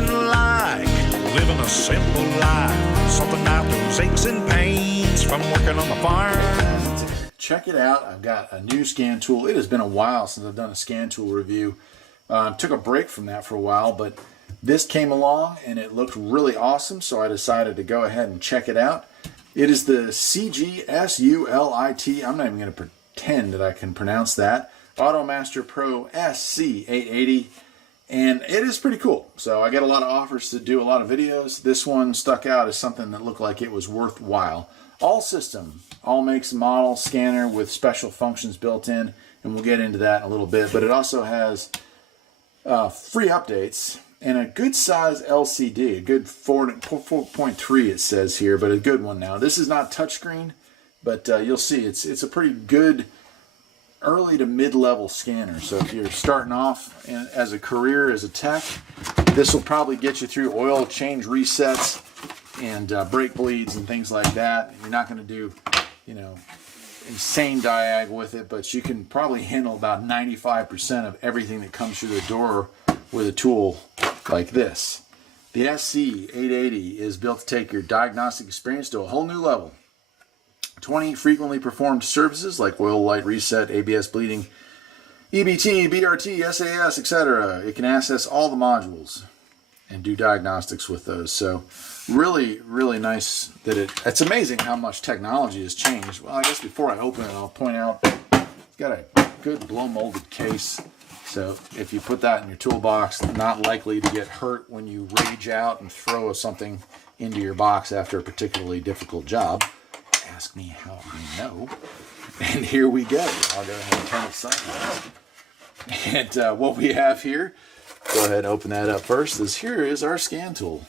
nothing like living a simple life. Something out those aches and pains from working on the farm. Check it out. I've got a new scan tool. It has been a while since I've done a scan tool review. Took a break from that for a while, but this came along and it looked really awesome, so I decided to go ahead and check it out. It is the CGSULIT. I'm not even going to pretend that I can pronounce that. AutoMaster Pro SC880, and it is pretty cool. So I get a lot of offers to do a lot of videos. This one stuck out as something that looked like it was worthwhile. All system, all makes and model scanner with special functions built in, and we'll get into that in a little bit. But it also has free updates and a good size LCD, a good 4.3 it says here, but a good one now. This is not touchscreen, but you'll see it's a pretty good early to mid-level scanner. So if you're starting off as a career as a tech, this will probably get you through oil change resets and brake bleeds and things like that. You're not going to do, you know, insane diag with it, but you can probably handle about 95% of everything that comes through the door with a tool like this. The SC880 is built to take your diagnostic experience to a whole new level. 20 frequently performed services like oil light reset, ABS bleeding, EBT, BRT, SAS, etc. It can access all the modules and do diagnostics with those. So really, really nice that it's amazing how much technology has changed. Well, I guess before I open it, I'll point out it's got a good blow molded case. So if you put that in your toolbox, not likely to get hurt when you rage out and throw something into your box after a particularly difficult job. Ask me how I know. And here we go. I'll go ahead and turn it sideways. And what we have here, go ahead and open that up first, here is our scan tool.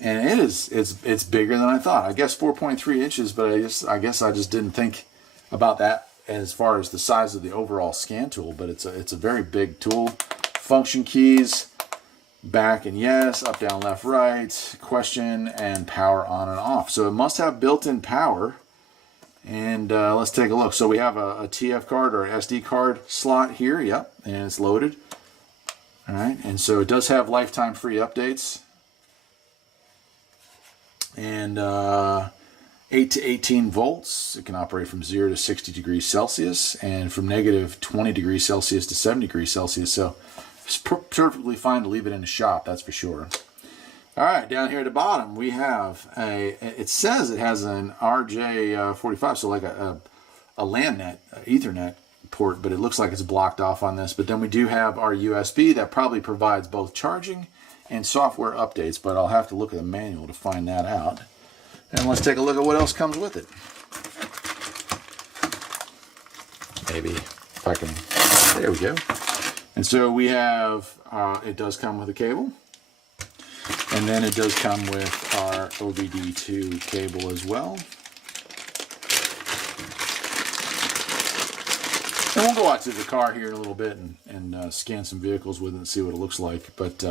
And it's bigger than I thought. I guess 4.3 inches, but I guess I just didn't think about that as far as the size of the overall scan tool. But it's a very big tool. Function keys, back and yes, up, down, left, right, question, and power on and off. So it must have built-in power. And let's take a look. So we have a TF card or an SD card slot here. Yep, and it's loaded. All right, and so it does have lifetime free updates. And 8 to 18 volts. It can operate from 0 to 60 degrees Celsius and from negative 20 degrees Celsius to 7 degrees Celsius. So it's perfectly fine to leave it in the shop, that's for sure. All right, down here at the bottom we have it says it has an RJ45, so like a LAN net, Ethernet port, but it looks like it's blocked off on this. But then we do have our USB that probably provides both charging and software updates, but I'll have to look at the manual to find that out. And let's take a look at what else comes with it. Maybe if I can, there we go. And so we have, it does come with a cable. And then it does come with our OBD2 cable as well. And we'll go out to the car here in a little bit and scan some vehicles with it and see what it looks like. But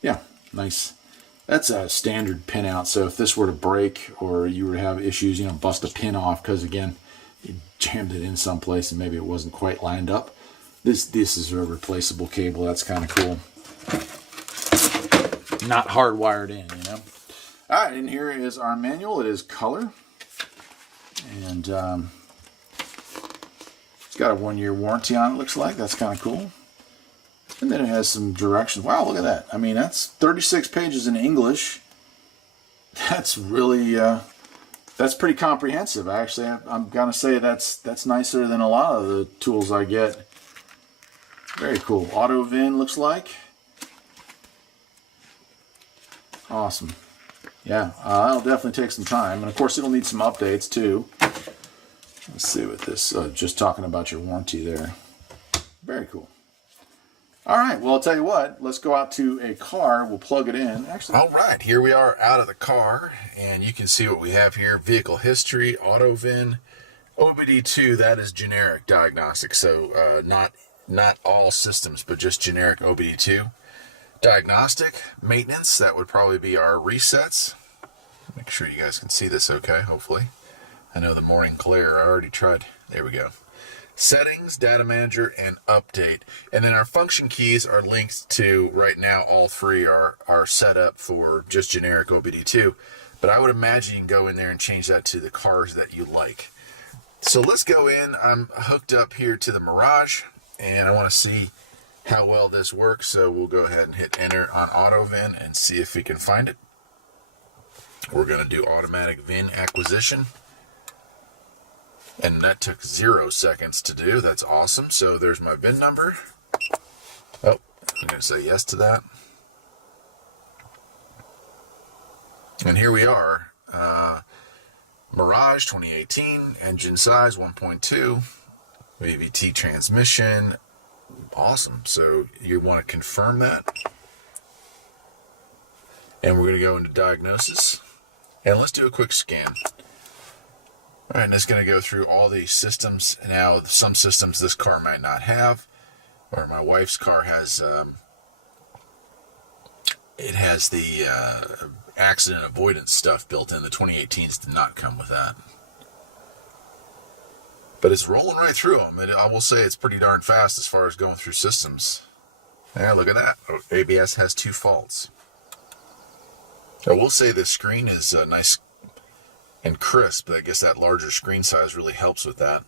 yeah, nice. That's a standard pin out. So if this were to break or you were to have issues, you know, bust a pin off because again, you jammed it in someplace and maybe it wasn't quite lined up. This is a replaceable cable. That's kind of cool. Not hardwired in, you know. All right, and here is our manual. It is color. And it's got a 1-year warranty on it, looks like. That's kind of cool. And then it has some directions. Wow, look at that. I mean, that's 36 pages in English. That's really, that's pretty comprehensive. Actually, I'm going to say that's nicer than a lot of the tools I get. Very cool. Auto VIN looks like. Awesome. Yeah, that'll definitely take some time. And of course, it'll need some updates too. Let's see what this, just talking about your warranty there. Very cool. All right, well, I'll tell you what, let's go out to a car. We'll plug it in. Actually, all right, here we are out of the car, and you can see what we have here. Vehicle history, auto VIN, OBD2, that is generic diagnostic. So not all systems, but just generic OBD2. Diagnostic, maintenance, that would probably be our resets. Make sure you guys can see this okay, hopefully. I know the morning glare, I already tried. There we go. Settings, Data Manager, and Update. And then our function keys are linked to, right now, all three are set up for just generic OBD2. But I would imagine you can go in there and change that to the cars that you like. So let's go in. I'm hooked up here to the Mirage, and I want to see how well this works. So we'll go ahead and hit enter on auto VIN and see if we can find it. We're going to do automatic VIN acquisition. And that took 0 seconds to do. That's awesome. So there's my VIN number. Oh, I'm going to say yes to that. And here we are. Mirage 2018, engine size 1.2, VVT transmission. Awesome. So you want to confirm that. And we're going to go into diagnosis. And let's do a quick scan. All right, and it's going to go through all these systems. Now, some systems this car might not have, or my wife's car has, it has the accident avoidance stuff built in. The 2018s did not come with that. But it's rolling right through them. I will say it's pretty darn fast as far as going through systems. Yeah, look at that. ABS has 2 faults. I will say this screen is nice and crisp. I guess that larger screen size really helps with that.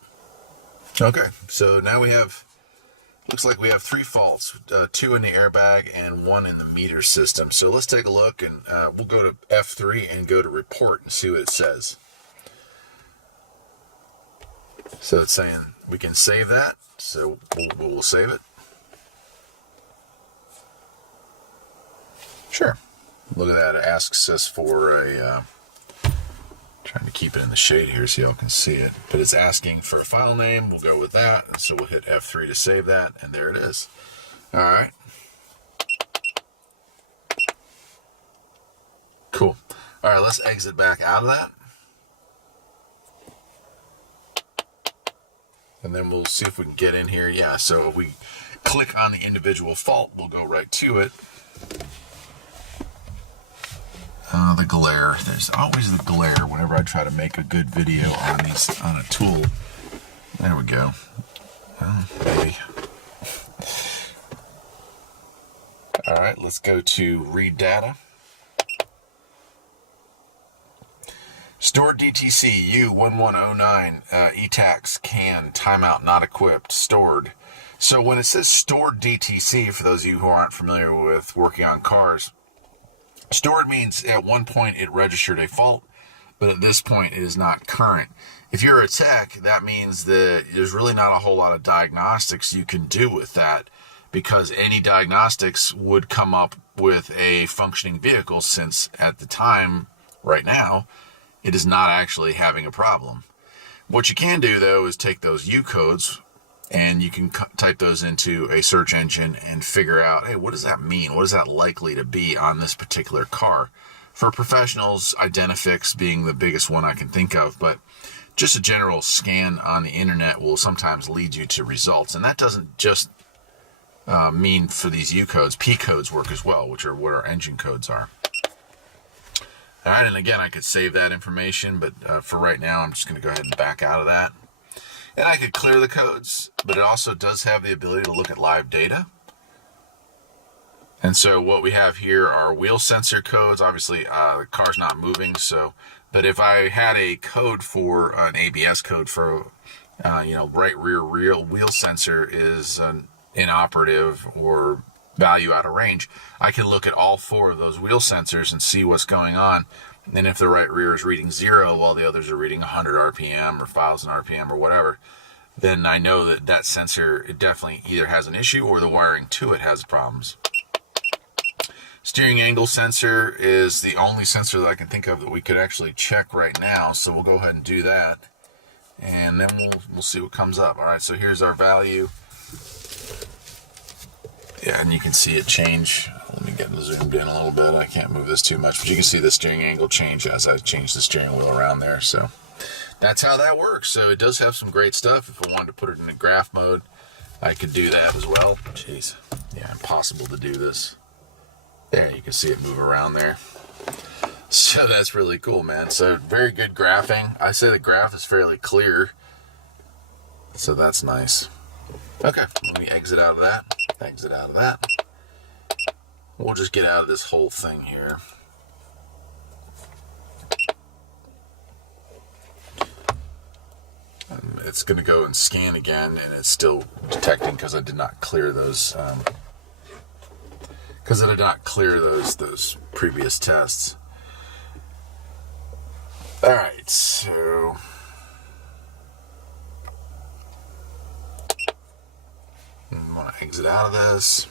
Okay, so now we have, looks like we have 3 faults, 2 in the airbag and 1 in the meter system. So let's take a look, and we'll go to F3 and go to report and see what it says. So it's saying we can save that, so we'll save it. Sure. Look at that, it asks us for a, trying to keep it in the shade here so y'all can see it, but it's asking for a file name. We'll go with that, so we'll hit F3 to save that, and there it is. All right. Cool. All right, let's exit back out of that. And then we'll see if we can get in here. Yeah, so if we click on the individual fault, we'll go right to it. The glare. There's always the glare whenever I try to make a good video on a tool. There we go. Maybe. All right, let's go to read data. Stored DTC U1109 E-Tax CAN timeout not equipped stored. So when it says stored DTC, for those of you who aren't familiar with working on cars, stored means at one point it registered a fault, but at this point it is not current. If you're a tech, that means that there's really not a whole lot of diagnostics you can do with that, because any diagnostics would come up with a functioning vehicle, since at the time, right now, it is not actually having a problem. What you can do, though, is take those U codes, and you can type those into a search engine and figure out, hey, what does that mean? What is that likely to be on this particular car? For professionals, Identifix being the biggest one I can think of, but just a general scan on the internet will sometimes lead you to results. And that doesn't just mean for these U codes. P codes work as well, which are what our engine codes are. All right, and again, I could save that information, but for right now, I'm just going to go ahead and back out of that. And I could clear the codes, but it also does have the ability to look at live data. And so what we have here are wheel sensor codes. Obviously, the car's not moving, so, but if I had a code for an ABS code for, right rear wheel sensor is inoperative or value out of range, I can look at all 4 of those wheel sensors and see what's going on. And if the right rear is reading 0 while the others are reading 100 RPM or 1000 RPM or whatever, then I know that that sensor, it definitely either has an issue or the wiring to it has problems. Steering angle sensor is the only sensor that I can think of that we could actually check right now. So we'll go ahead and do that, and then we'll see what comes up. All right, so here's our value. Yeah, and you can see it change. Let me get zoomed in a little bit. I can't move this too much, but you can see the steering angle change as I change the steering wheel around there. So that's how that works. So it does have some great stuff. If I wanted to put it in a graph mode, I could do that as well. Jeez, yeah, impossible to do this. There, you can see it move around there. So that's really cool, man. So very good graphing. I say the graph is fairly clear. So that's nice. Okay, let me exit out of that. Exit out of that. We'll just get out of this whole thing here. It's going to go and scan again, and it's still detecting because I did not clear those. Because I did not clear those previous tests. All right, so I'm going to exit out of this.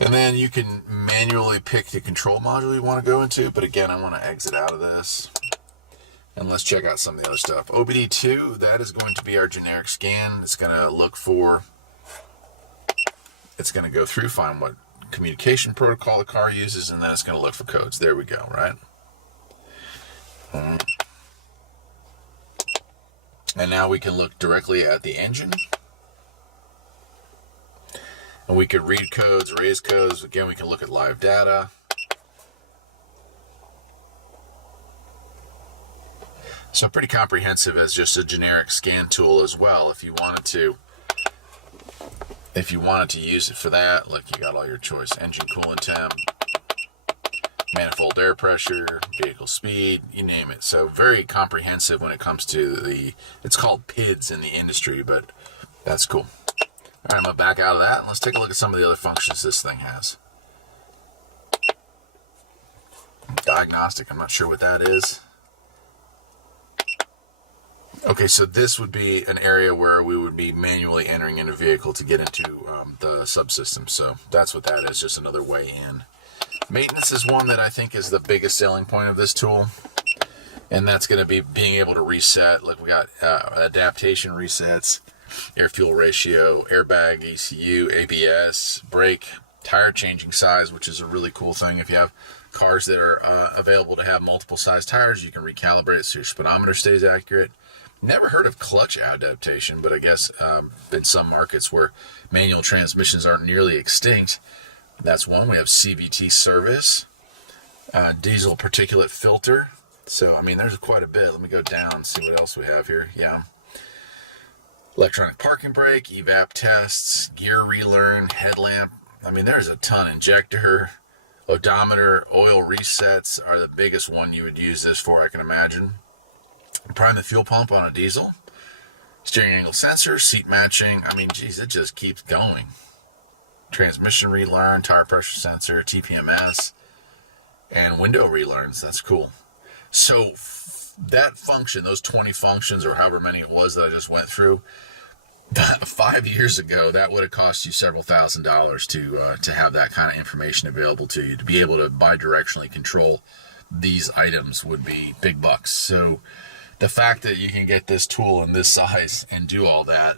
And then you can manually pick the control module you want to go into, but again, I'm going to exit out of this. And let's check out some of the other stuff. OBD2, that is going to be our generic scan. It's going to look for, it's going to go through, find what communication protocol the car uses, and then it's going to look for codes. There we go, right? And now we can look directly at the engine. And we can read codes, raise codes. Again, we can look at live data. So pretty comprehensive as just a generic scan tool as well. If you wanted to use it for that, like you got all your choice: engine coolant temp, manifold air pressure, vehicle speed, you name it. So very comprehensive when it comes to it's called PIDs in the industry, but that's cool. All right, I'm gonna back out of that and let's take a look at some of the other functions this thing has. Diagnostic, I'm not sure what that is. Okay, so this would be an area where we would be manually entering in a vehicle to get into the subsystem. So that's what that is, just another way in. Maintenance is one that I think is the biggest selling point of this tool. And that's going to be being able to reset. Like we got adaptation resets, air fuel ratio, airbag, ECU, ABS, brake, tire changing size, which is a really cool thing. If you have cars that are available to have multiple size tires, you can recalibrate it so your speedometer stays accurate. Never heard of clutch adaptation, but I guess in some markets where manual transmissions aren't nearly extinct, that's one. We have CVT service, diesel particulate filter. So, I mean, there's quite a bit. Let me go down and see what else we have here. Yeah. Electronic parking brake, evap tests, gear relearn, headlamp. I mean, there's a ton. Injector, odometer, oil resets are the biggest one you would use this for, I can imagine. Prime the fuel pump on a diesel. Steering angle sensor, seat matching. I mean, geez, it just keeps going. Transmission relearn, tire pressure sensor, TPMS, and window relearns. That's cool. So that function, those 20 functions or however many it was that I just went through, 5 years ago, that would have cost you several $1,000s to have that kind of information available to you. To be able to bidirectionally control these items would be big bucks. So the fact that you can get this tool in this size and do all that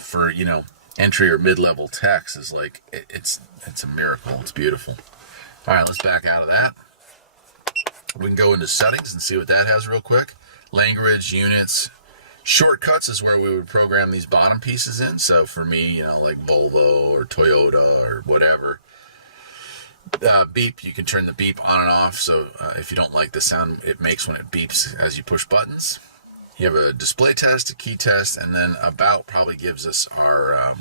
for, you know, entry or mid-level techs is like, it's a miracle. It's beautiful. All right, let's back out of that. We can go into settings and see what that has real quick. Language, units, shortcuts is where we would program these bottom pieces in. So for me, you know, like Volvo or Toyota or whatever. Beep, you can turn the beep on and off. So if you don't like the sound it makes when it beeps as you push buttons. You have a display test, a key test, and then about probably gives us our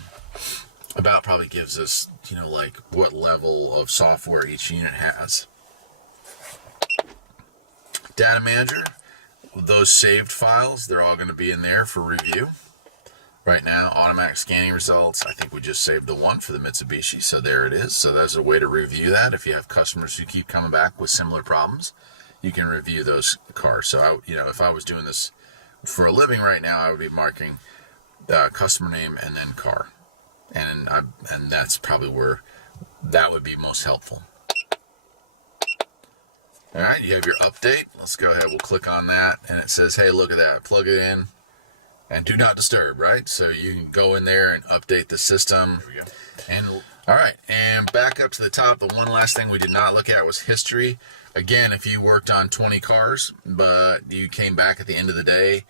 you know, like what level of software each unit has. Data manager, those saved files, they're all going to be in there for review. Right now, automatic scanning results, I think we just saved the one for the Mitsubishi, so there it is. So there's a way to review that. If you have customers who keep coming back with similar problems, you can review those cars. So, you know, if I was doing this for a living right now, I would be marking customer name and then car. And that's probably where that would be most helpful. All right, you have your update. Let's go ahead. We'll click on that, and it says, hey, look at that. Plug it in, and do not disturb, right? So you can go in there and update the system. There we go. And all right, and back up to the top. The one last thing we did not look at was history. Again, if you worked on 20 cars, but you came back at the end of the day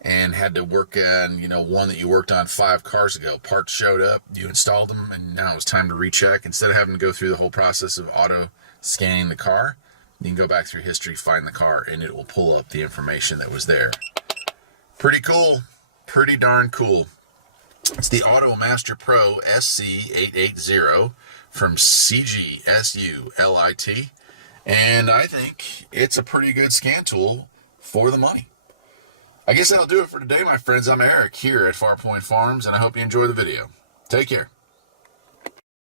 and had to work on, you know, one that you worked on 5 cars ago. Parts showed up, you installed them, and now it's time to recheck. Instead of having to go through the whole process of auto scanning the car, you can go back through history, find the car, and it will pull up the information that was there. Pretty cool. Pretty darn cool. It's the AutoMaster Pro SC880 from CGSULIT. And I think it's a pretty good scan tool for the money. I guess that'll do it for today, my friends. I'm Eric here at Farpoint Farms, and I hope you enjoy the video. Take care.